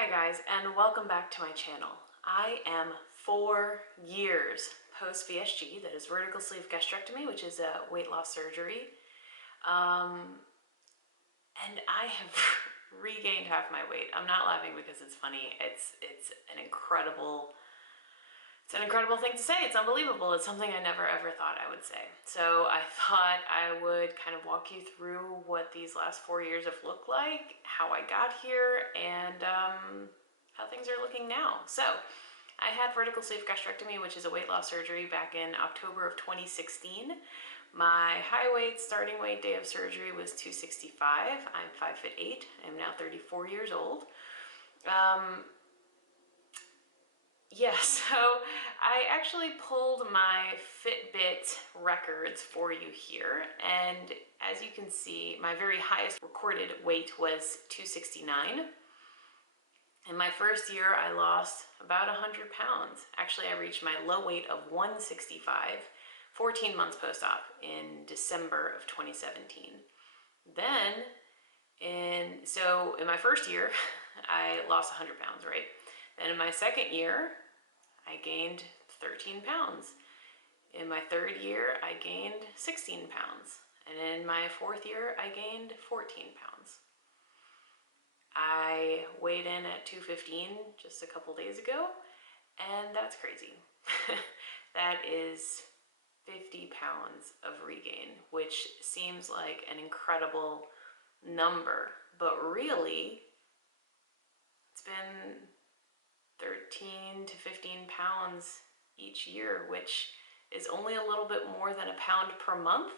Hi guys, and welcome back to my channel. I am 4 years post VSG, that is vertical sleeve gastrectomy, which is a weight loss surgery. And I have regained half my weight. I'm not laughing because it's funny. It's an incredible thing to say. It's unbelievable. It's something I never ever thought I would say. So I thought I would kind of walk you through what these last 4 years have looked like, how I got here, and how things are looking now. So I had vertical sleeve gastrectomy, which is a weight loss surgery, back in October of 2016. My high weight, starting weight day of surgery was 265. I'm 5'8". I'm now 34 years old. Yeah, so I actually pulled my FitBit Records for you here, and as you can see, my very highest recorded weight was 269. In my first year, I lost about 100 pounds. Actually, I reached my low weight of 165, 14 months post-op in December of 2017. Then, in my first year, I lost 100 pounds, right? Then in my second year, I gained 13 pounds. In my third year, I gained 16 pounds. And in my fourth year, I gained 14 pounds. I weighed in at 215 just a couple days ago, and that's crazy. That is 50 pounds of regain, which seems like an incredible number, but really, it's been 13 to 15 pounds each year, which is only a little bit more than a pound per month,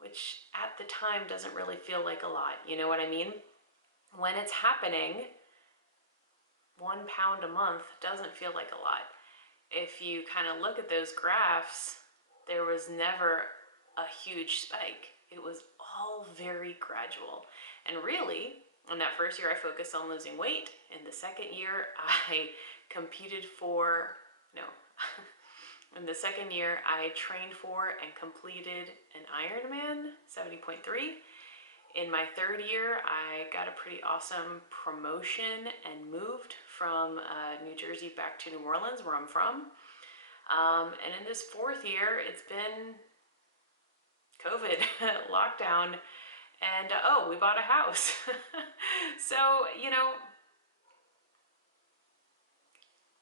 which at the time doesn't really feel like a lot. You know what I mean? When it's happening, 1 pound a month doesn't feel like a lot. If you kind of look at those graphs, there was never a huge spike. It was all very gradual. And really, in that first year, I focused on losing weight. In the second year, I competed for, in the second year, I trained for and completed an Ironman 70.3. In my third year, I got a pretty awesome promotion and moved from New Jersey back to New Orleans, where I'm from. And in this fourth year, it's been COVID, lockdown, and oh, we bought a house. So,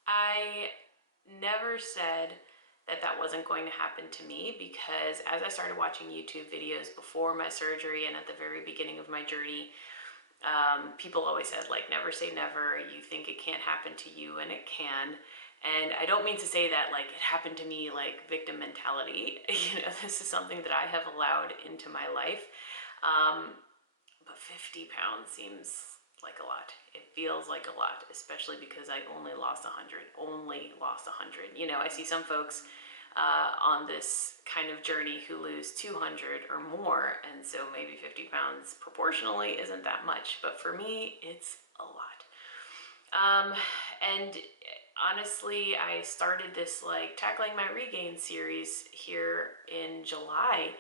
I never said that wasn't going to happen to me, because as I started watching YouTube videos before my surgery and at the very beginning of my journey, people always said, like, never say never. You think it can't happen to you, and it can. And I don't mean to say that like it happened to me, like victim mentality. This is something that I have allowed into my life. But 50 pounds seems like a lot. It feels like a lot, especially because I only lost 100. I see some folks on this kind of journey who lose 200 or more, and so maybe 50 pounds proportionally isn't that much, but for me, it's a lot. And honestly, I started this like tackling my regain series here in July,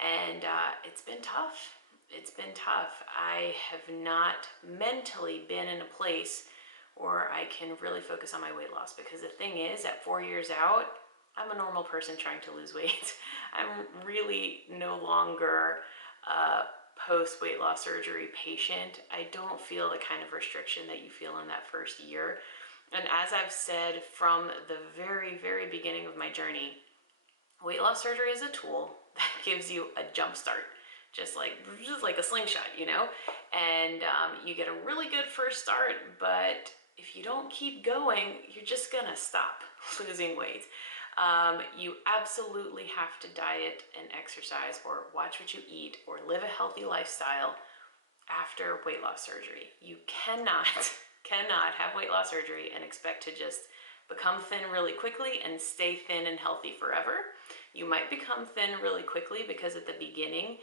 and it's been tough. It's been tough. I have not mentally been in a place where I can really focus on my weight loss, because the thing is, at 4 years out, I'm a normal person trying to lose weight. I'm really no longer a post weight loss surgery patient. I don't feel the kind of restriction that you feel in that first year. And as I've said from the very, very beginning of my journey, weight loss surgery is a tool that gives you a jump start. Just like a slingshot, and you get a really good first start, but if you don't keep going, you're just gonna stop losing weight. You absolutely have to diet and exercise, or watch what you eat, or live a healthy lifestyle after weight loss surgery. You cannot have weight loss surgery and expect to just become thin really quickly and stay thin and healthy forever. You might become thin really quickly because at the beginning,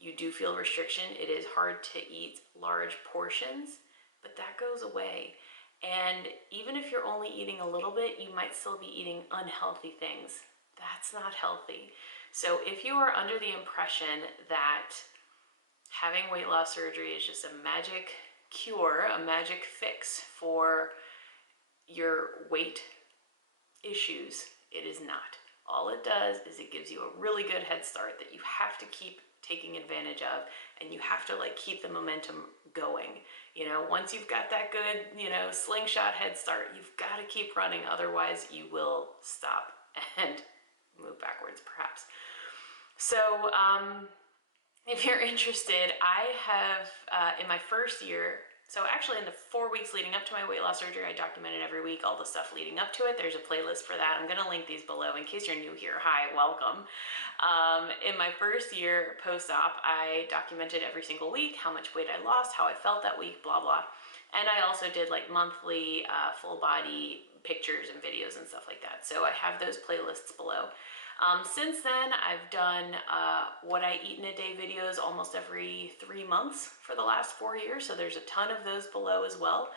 you do feel restriction. It is hard to eat large portions, but that goes away. And even if you're only eating a little bit, you might still be eating unhealthy things. That's not healthy. So if you are under the impression that having weight loss surgery is just a magic cure, a magic fix for your weight issues. It is not. All it does is it gives you a really good head start that you have to keep taking advantage of, and you have to like keep the momentum going. You know, once you've got that good, you know, slingshot head start, you've got to keep running, otherwise you will stop and move backwards perhaps. So if you're interested, I have in my first year, so actually in the 4 weeks leading up to my weight loss surgery, I documented every week all the stuff leading up to it. There's a playlist for that. I'm gonna link these below in case you're new here. Hi, welcome. In my first year post-op, I documented every single week how much weight I lost, how I felt that week, blah, blah. And I also did like monthly full body pictures and videos and stuff like that. So I have those playlists below. Since then, I've done what I eat in a day videos almost every 3 months for the last 4 years. So there's a ton of those below as well.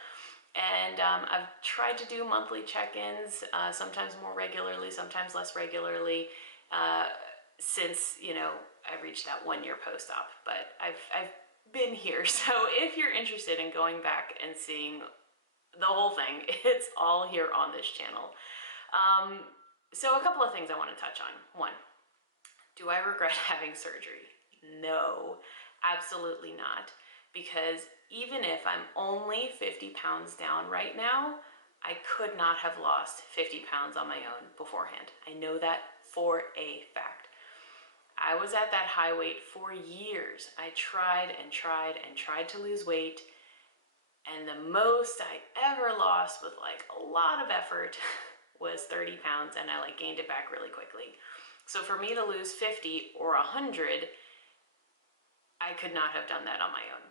And I've tried to do monthly check-ins, sometimes more regularly, sometimes less regularly, since, you know, I reached that 1 year post-op. But I've been here. So if you're interested in going back and seeing the whole thing, it's all here on this channel. So a couple of things I want to touch on. One, do I regret having surgery? No, absolutely not. Because even if I'm only 50 pounds down right now, I could not have lost 50 pounds on my own beforehand. I know that for a fact. I was at that high weight for years. I tried and tried and tried to lose weight. And the most I ever lost with like a lot of effort was 30 pounds, and I like gained it back really quickly. So for me to lose 50 or 100, I could not have done that on my own.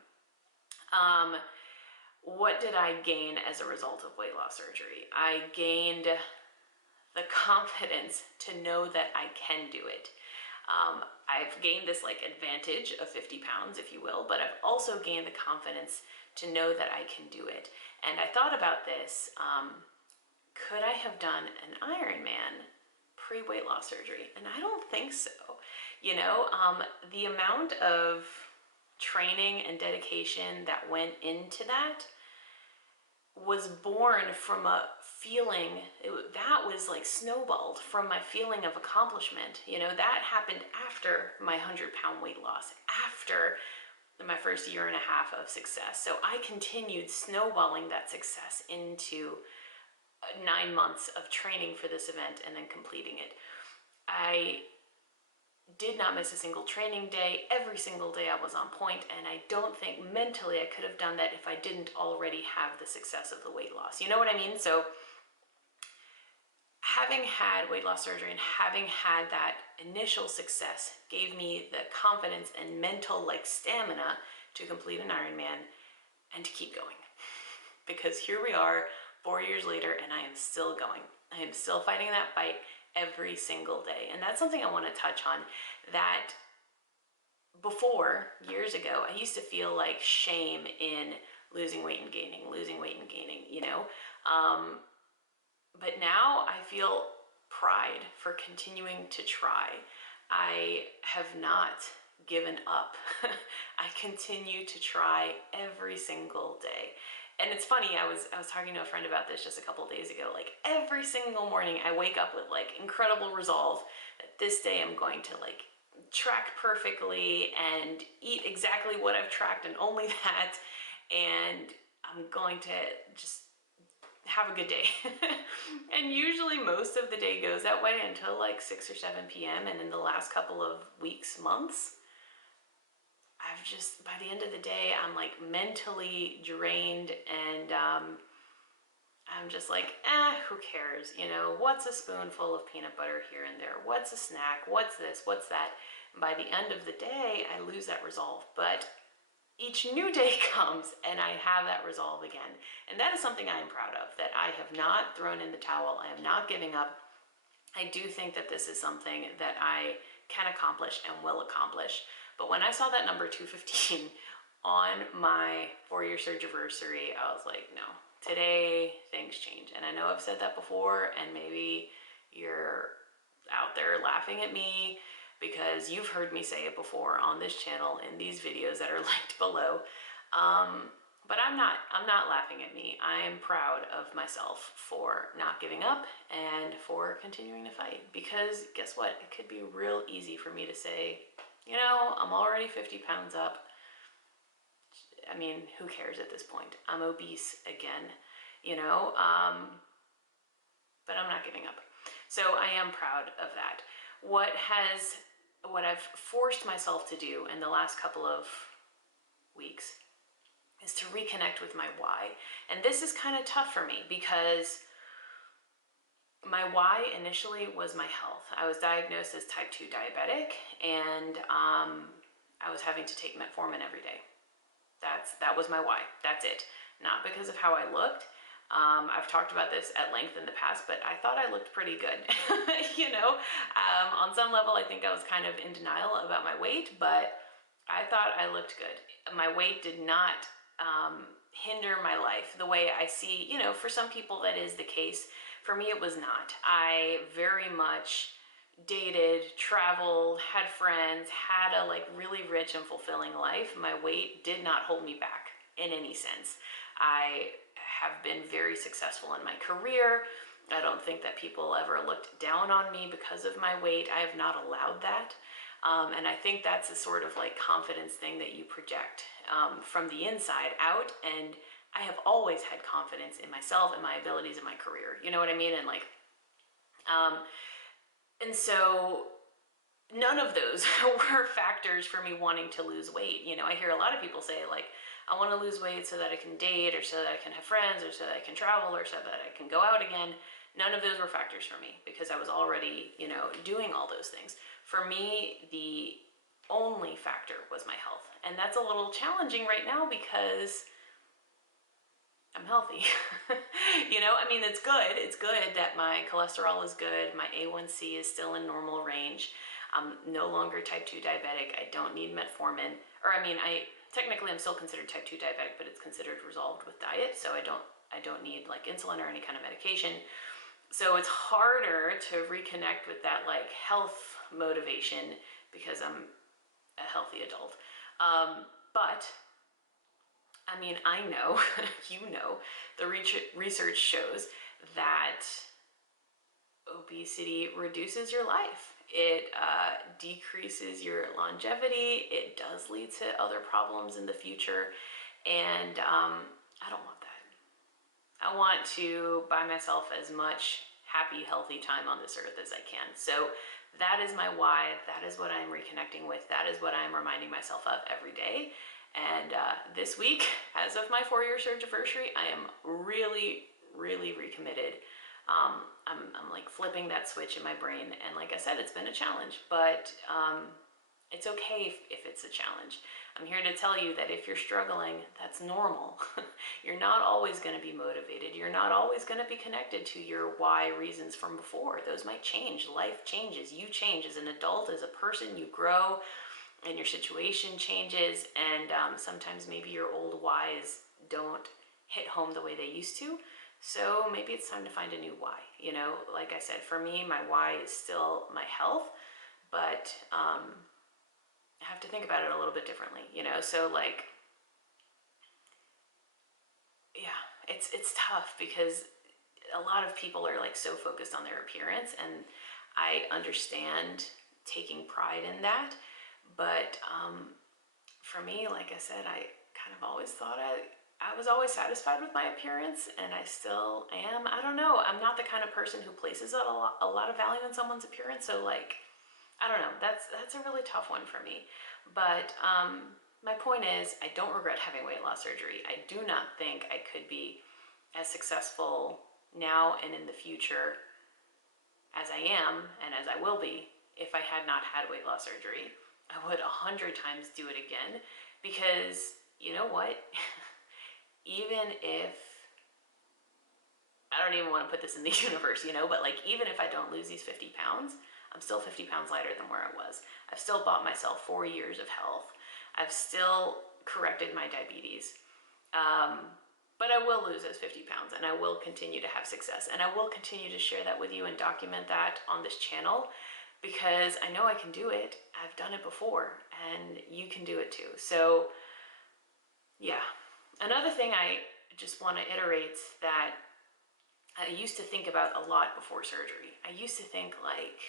What did I gain as a result of weight loss surgery? I gained the confidence to know that I can do it. I've gained this like advantage of 50 pounds, if you will, but I've also gained the confidence to know that I can do it. And I thought about this, could I have done an Ironman pre-weight loss surgery? And I don't think so. You know, the amount of training and dedication that went into that was born from a feeling, that was like snowballed from my feeling of accomplishment. You know, that happened after my 100-pound weight loss, after my first year and a half of success. So I continued snowballing that success into 9 months of training for this event and then completing it. I did not miss a single training day. Every single day I was on point, and I don't think mentally I could have done that if I didn't already have the success of the weight loss. You know what I mean? So having had weight loss surgery and having had that initial success gave me the confidence and mental like stamina to complete an Ironman and to keep going. Because here we are 4 years later, and I am still going. I am still fighting that fight every single day. And that's something I want to touch on, that before, years ago, I used to feel like shame in losing weight and gaining, you know? But now I feel pride for continuing to try. I have not given up. I continue to try every single day. And it's funny, I was talking to a friend about this just a couple of days ago. Like every single morning I wake up with like incredible resolve that this day I'm going to like track perfectly and eat exactly what I've tracked and only that, and I'm going to just have a good day. And usually most of the day goes that way until like 6 or 7 p.m. And in the last couple of weeks, months, I've just, by the end of the day, I'm like mentally drained, and I'm just like, who cares? You know, what's a spoonful of peanut butter here and there? What's a snack? What's this? What's that? And by the end of the day, I lose that resolve. But each new day comes and I have that resolve again. And that is something I am proud of, that I have not thrown in the towel. I am not giving up. I do think that this is something that I can accomplish and will accomplish. But when I saw that number 215 on my 4-year surgery, I was like, no, today things change. And I know I've said that before, and maybe you're out there laughing at me because you've heard me say it before on this channel in these videos that are linked below. But I'm not laughing at me. I am proud of myself for not giving up and for continuing to fight. Because guess what? It could be real easy for me to say, you know, I'm already 50 pounds up. I mean, who cares at this point? I'm obese again, you know, but I'm not giving up. So I am proud of that. What I've forced myself to do in the last couple of weeks is to reconnect with my why. And this is kind of tough for me because my why initially was my health. I was diagnosed as type 2 diabetic, and I was having to take metformin every day. That was my why. That's it. Not because of how I looked. I've talked about this at length in the past, but I thought I looked pretty good. You know, on some level, I think I was kind of in denial about my weight, but I thought I looked good. My weight did not hinder my life the way I see, you know, for some people that is the case. For me, it was not. I very much dated, traveled, had friends, had a like really rich and fulfilling life. My weight did not hold me back in any sense. I have been very successful in my career. I don't think that people ever looked down on me because of my weight. I have not allowed that. And I think that's a sort of like confidence thing that you project from the inside out. And I have always had confidence in myself and my abilities in my career. You know what I mean? And like, and so none of those were factors for me wanting to lose weight. You know, I hear a lot of people say like, I want to lose weight so that I can date, or so that I can have friends, or so that I can travel, or so that I can go out again. None of those were factors for me because I was already, you know, doing all those things. For me, the only factor was my health. And that's a little challenging right now because I'm healthy. You know, I mean, it's good. It's good that my cholesterol is good. My A1C is still in normal range. I'm no longer type 2 diabetic. I don't need metformin. Or I mean, technically I'm still considered type 2 diabetic, but it's considered resolved with diet. So I don't need like insulin or any kind of medication. So it's harder to reconnect with that like health motivation because I'm a healthy adult. But I mean, I know, you know, the research shows that obesity reduces your life. It decreases your longevity. It does lead to other problems in the future. And I don't want that. I want to buy myself as much happy, healthy time on this earth as I can. So that is my why. That is what I'm reconnecting with. That is what I'm reminding myself of every day. And this week, as of my 4-year surge anniversary, I am really, really recommitted. I'm like flipping that switch in my brain. And like I said, it's been a challenge, but it's okay if it's a challenge. I'm here to tell you that if you're struggling, that's normal. You're not always going to be motivated. You're not always going to be connected to your why reasons from before. Those might change. Life changes. You change as an adult, as a person. You grow, and your situation changes. And sometimes maybe your old whys don't hit home the way they used to. So maybe it's time to find a new why. You know, like I said, for me, my why is still my health, but I have to think about it a little bit differently, you know? So like, yeah, it's tough because a lot of people are like so focused on their appearance, and I understand taking pride in that. But for me, like I said, I kind of always thought I was always satisfied with my appearance, and I still am. I don't know. I'm not the kind of person who places a lot of value in someone's appearance. So like, I don't know. That's a really tough one for me. But my point is, I don't regret having weight loss surgery. I do not think I could be as successful now and in the future as I am and as I will be if I had not had weight loss surgery. I would 100 times do it again, because you know what? Even if, I don't even want to put this in the universe, you know, but like, even if I don't lose these 50 pounds, I'm still 50 pounds lighter than where I was. I've still bought myself 4 years of health. I've still corrected my diabetes. But I will lose those 50 pounds, and I will continue to have success. And I will continue to share that with you and document that on this channel, because I know I can do it. I've done it before, and you can do it too. So yeah, Another thing I just want to iterate that I used to think about a lot before surgery. I used to think like,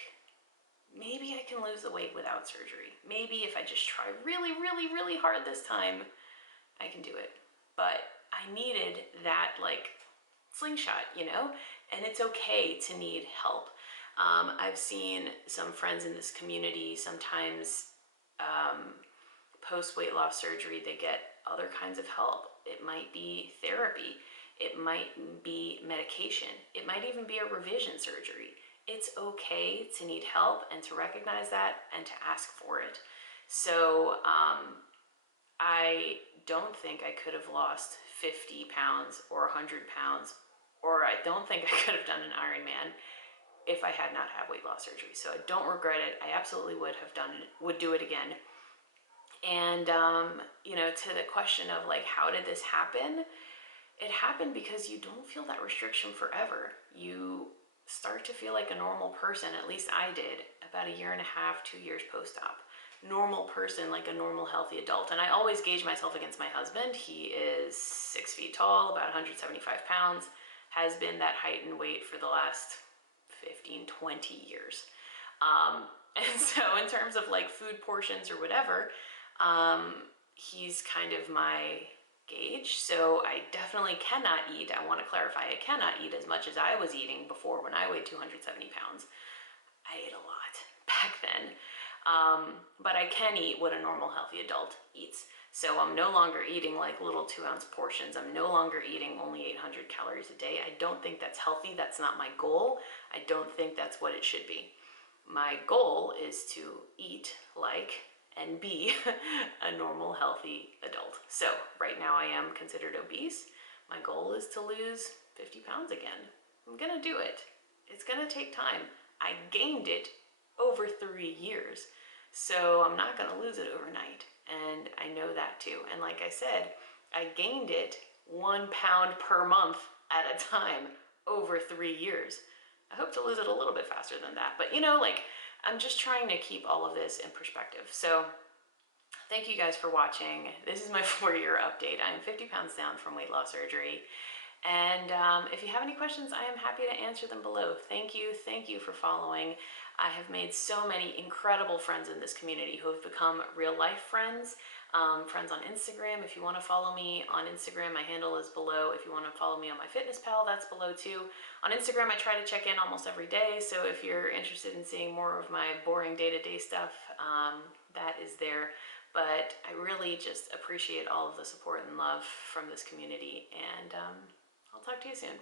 maybe I can lose the weight without surgery. Maybe if I just try really, really, really hard this time, I can do it. But I needed that like slingshot, you know? And it's okay to need help. I've seen some friends in this community sometimes post weight loss surgery, they get other kinds of help. It might be therapy. It might be medication. It might even be a revision surgery. It's okay to need help and to recognize that and to ask for it. So I don't think I could have lost 50 pounds or 100 pounds, or I don't think I could have done an Ironman if I had not had weight loss surgery. So I don't regret it. I absolutely would have done it, would do it again. And, you know, to the question of like, how did this happen? It happened because you don't feel that restriction forever. You start to feel like a normal person, at least I did, about 1.5 to 2 years post-op. Normal person, like a normal healthy adult. And I always gauge myself against my husband. He is 6 feet tall, about 175 pounds, has been that height and weight for the last 15, 20 years. And so in terms of like food portions or whatever, he's kind of my gauge. So I definitely cannot eat. I want to clarify, I cannot eat as much as I was eating before when I weighed 270 pounds. I ate a lot back then. But I can eat what a normal healthy adult eats. So I'm no longer eating like little 2-ounce portions. I'm no longer eating only 800 calories a day. I don't think that's healthy. That's not my goal. I don't think that's what it should be. My goal is to eat like and be a normal healthy adult. So right now I am considered obese. My goal is to lose 50 pounds again. I'm gonna do it. It's gonna take time. I gained it over 3 years. So I'm not gonna lose it overnight. And I know that too. And like I said, I gained it 1 pound per month at a time over 3 years. I hope to lose it a little bit faster than that. But you know, like, I'm just trying to keep all of this in perspective. So thank you guys for watching. This is my 4-year update. I'm 50 pounds down from weight loss surgery. And if you have any questions, I am happy to answer them below. Thank you for following. I have made so many incredible friends in this community who have become real life friends. Friends on Instagram. If you want to follow me on Instagram, my handle is below. If you want to follow me on my fitness pal, that's below too. On Instagram, I try to check in almost every day. So if you're interested in seeing more of my boring day-to-day stuff, that is there. But I really just appreciate all of the support and love from this community. And I'll talk to you soon.